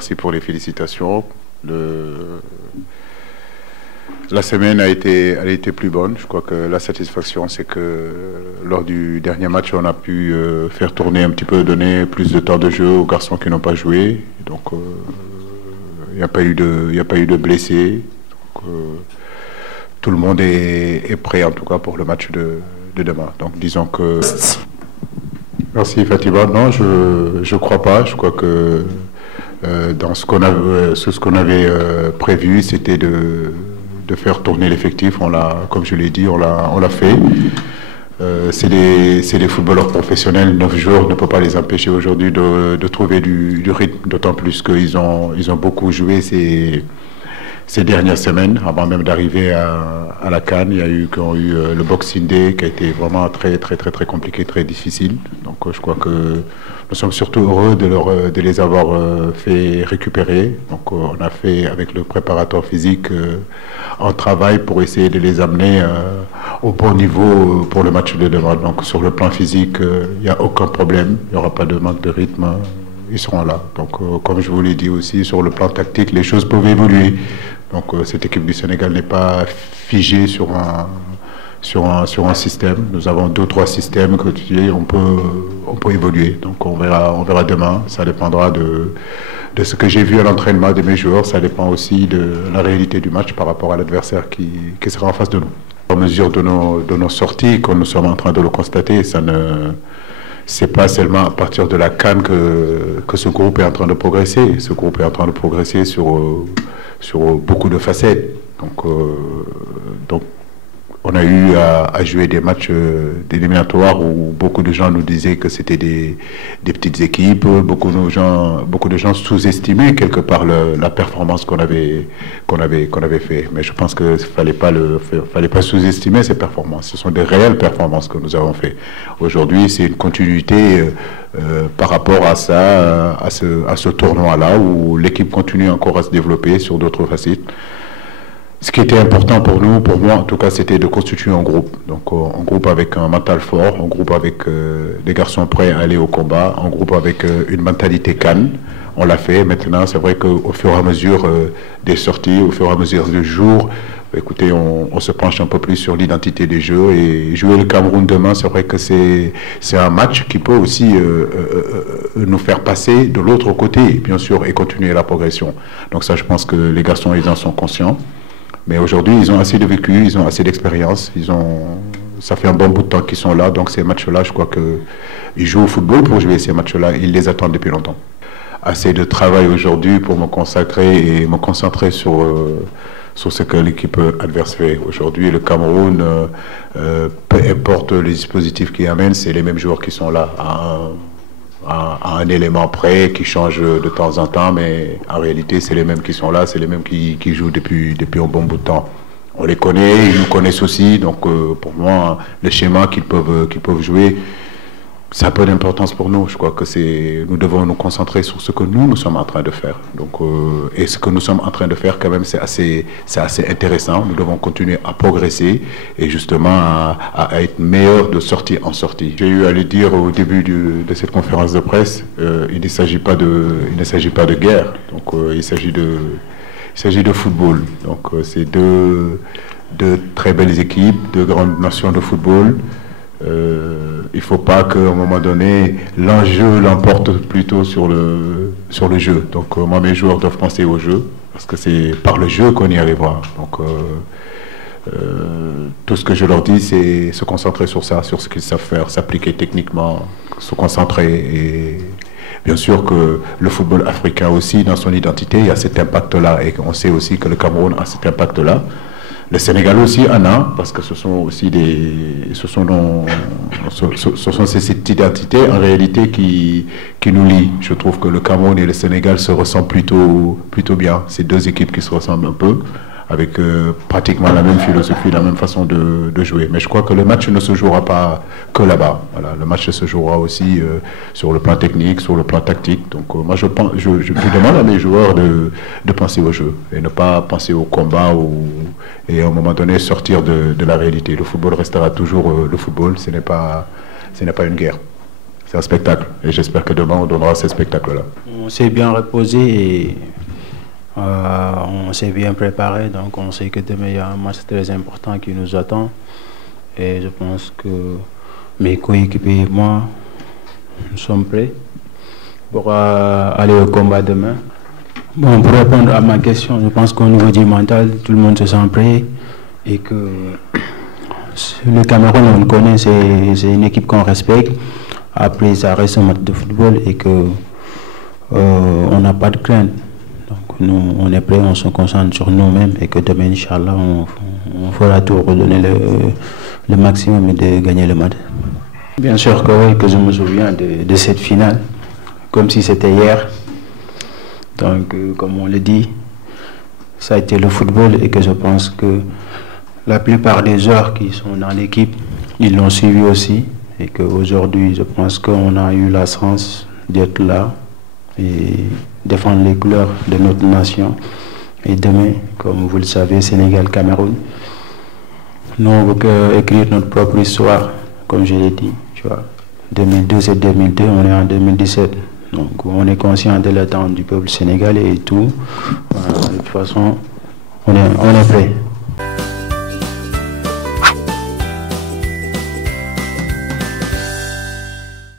merci pour les félicitations. La semaine elle a été plus bonne. Je crois que la satisfaction, c'est que lors du dernier match, on a pu faire tourner un petit peu, donner plus de temps de jeu aux garçons qui n'ont pas joué. Donc, il n'y a pas eu de blessés. Donc, tout le monde est prêt, en tout cas, pour le match de demain. Donc, disons que... Merci, Fatima. Non, je crois pas. Je crois que dans ce qu'on avait prévu, c'était de faire tourner l'effectif. Comme je l'ai dit, on l'a fait. C'est des footballeurs professionnels. 9 jours ne peut pas les empêcher aujourd'hui de trouver du rythme, d'autant plus qu'ils ont beaucoup joué ces dernières semaines, avant même d'arriver à la CAN. Il y a eu le Boxing Day qui a été vraiment très compliqué, très difficile. Donc je crois que nous sommes surtout heureux de les avoir fait récupérer. Donc on a fait avec le préparateur physique un travail pour essayer de les amener au bon niveau pour le match de demain. Donc sur le plan physique, il n'y a aucun problème, il n'y aura pas de manque de rythme. Ils seront là. Donc, comme je vous l'ai dit aussi, sur le plan tactique, les choses peuvent évoluer. Donc, cette équipe du Sénégal n'est pas figée sur un système. Nous avons 2 ou 3 systèmes que on peut évoluer. Donc, on verra demain. Ça dépendra de ce que j'ai vu à l'entraînement de mes joueurs. Ça dépend aussi de la réalité du match par rapport à l'adversaire qui sera en face de nous. À mesure de nos sorties, comme nous sommes en train de le constater, c'est pas seulement à partir de la CAN que ce groupe est en train de progresser. Ce groupe est en train de progresser sur beaucoup de facettes. Donc on a eu à jouer des matchs d'éliminatoires où beaucoup de gens nous disaient que c'était des petites équipes. Beaucoup de gens sous-estimaient quelque part la performance qu'on avait fait. Mais je pense qu'il fallait pas sous-estimer ces performances. Ce sont des réelles performances que nous avons fait. Aujourd'hui, c'est une continuité par rapport à ça, à ce tournoi-là, où l'équipe continue encore à se développer sur d'autres facettes. Ce qui était important pour nous, pour moi en tout cas, c'était de constituer un groupe. Donc un groupe avec un mental fort, un groupe avec des garçons prêts à aller au combat, un groupe avec une mentalité calme. On l'a fait. Maintenant, c'est vrai qu'au fur et à mesure des sorties, au fur et à mesure du jour, écoutez, on se penche un peu plus sur l'identité des jeux. Et jouer le Cameroun demain, c'est vrai que c'est un match qui peut aussi nous faire passer de l'autre côté, bien sûr, et continuer la progression. Donc ça, je pense que les garçons, ils en sont conscients. Mais aujourd'hui, ils ont assez de vécu, ils ont assez d'expérience, ça fait un bon bout de temps qu'ils sont là. Donc ces matchs-là, je crois qu'ils jouent au football pour jouer ces matchs-là. Ils les attendent depuis longtemps. Assez de travail aujourd'hui pour me consacrer et me concentrer sur ce que l'équipe adverse fait. Aujourd'hui, le Cameroun, peu importe les dispositifs qu'ils amènent, c'est les mêmes joueurs qui sont là. À un élément près qui change de temps en temps, mais en réalité, c'est les mêmes qui sont là, c'est les mêmes qui jouent depuis un bon bout de temps. On les connaît, ils nous connaissent aussi, donc pour moi, le schéma qu'ils peuvent jouer, ça a peu d'importance pour nous. Je crois que nous devons nous concentrer sur ce que nous sommes en train de faire. Donc, et ce que nous sommes en train de faire, quand même, c'est assez intéressant. Nous devons continuer à progresser et justement à être meilleurs de sortie en sortie. J'ai eu à le dire au début de cette conférence de presse, il ne s'agit pas de guerre. Donc, il s'agit de football. Donc, c'est deux très belles équipes, 2 grandes nations de football. Il ne faut pas qu'à un moment donné, l'enjeu l'emporte plutôt sur le jeu. Donc moi, mes joueurs doivent penser au jeu, parce que c'est par le jeu qu'on y arrivera. Donc tout ce que je leur dis, c'est se concentrer sur ça, sur ce qu'ils savent faire, s'appliquer techniquement, se concentrer. Et bien sûr que le football africain aussi, dans son identité, il y a cet impact-là. Et on sait aussi que le Cameroun a cet impact-là. Le Sénégal aussi en a, parce que ce sont cette identité en réalité qui nous lie. Je trouve que le Cameroun et le Sénégal se ressemblent plutôt bien. C'est 2 équipes qui se ressemblent un peu, avec pratiquement la même philosophie, la même façon de jouer. Mais je crois que le match ne se jouera pas que là-bas. Voilà, le match se jouera aussi sur le plan technique, sur le plan tactique. Donc moi, je demande à mes joueurs de penser au jeu et ne pas penser au combat et à un moment donné sortir de la réalité. Le football restera toujours le football. Ce n'est pas une guerre. c'est un spectacle. Et j'espère que demain, on donnera ce spectacle-là. On s'est bien reposé et on s'est bien préparé. Donc, on sait que demain, il y a un match très important qui nous attend. Et je pense que mes coéquipiers et moi, nous sommes prêts pour aller au combat demain. Bon, pour répondre à ma question, je pense qu'au niveau du mental, tout le monde se sent prêt et que le Cameroun, on le connaît, c'est une équipe qu'on respecte. Après, ça reste un match de football et que on n'a pas de crainte. Donc, nous, on est prêts, on se concentre sur nous-mêmes et que demain, Inch'Allah, on fera tout pour donner le maximum et de gagner le match. Bien sûr que oui, que je me souviens de cette finale, comme si c'était hier. Donc, comme on le dit, ça a été le football et que je pense que la plupart des joueurs qui sont dans l'équipe, ils l'ont suivi aussi. Et qu'aujourd'hui, je pense qu'on a eu la chance d'être là et défendre les couleurs de notre nation. Et demain, comme vous le savez, Sénégal-Cameroun, nous, on veut écrire notre propre histoire, comme je l'ai dit. Tu vois. 2002, c'est 2002, on est en 2017. Donc, on est conscient de l'attente du peuple sénégalais et tout. De toute façon, on est prêt.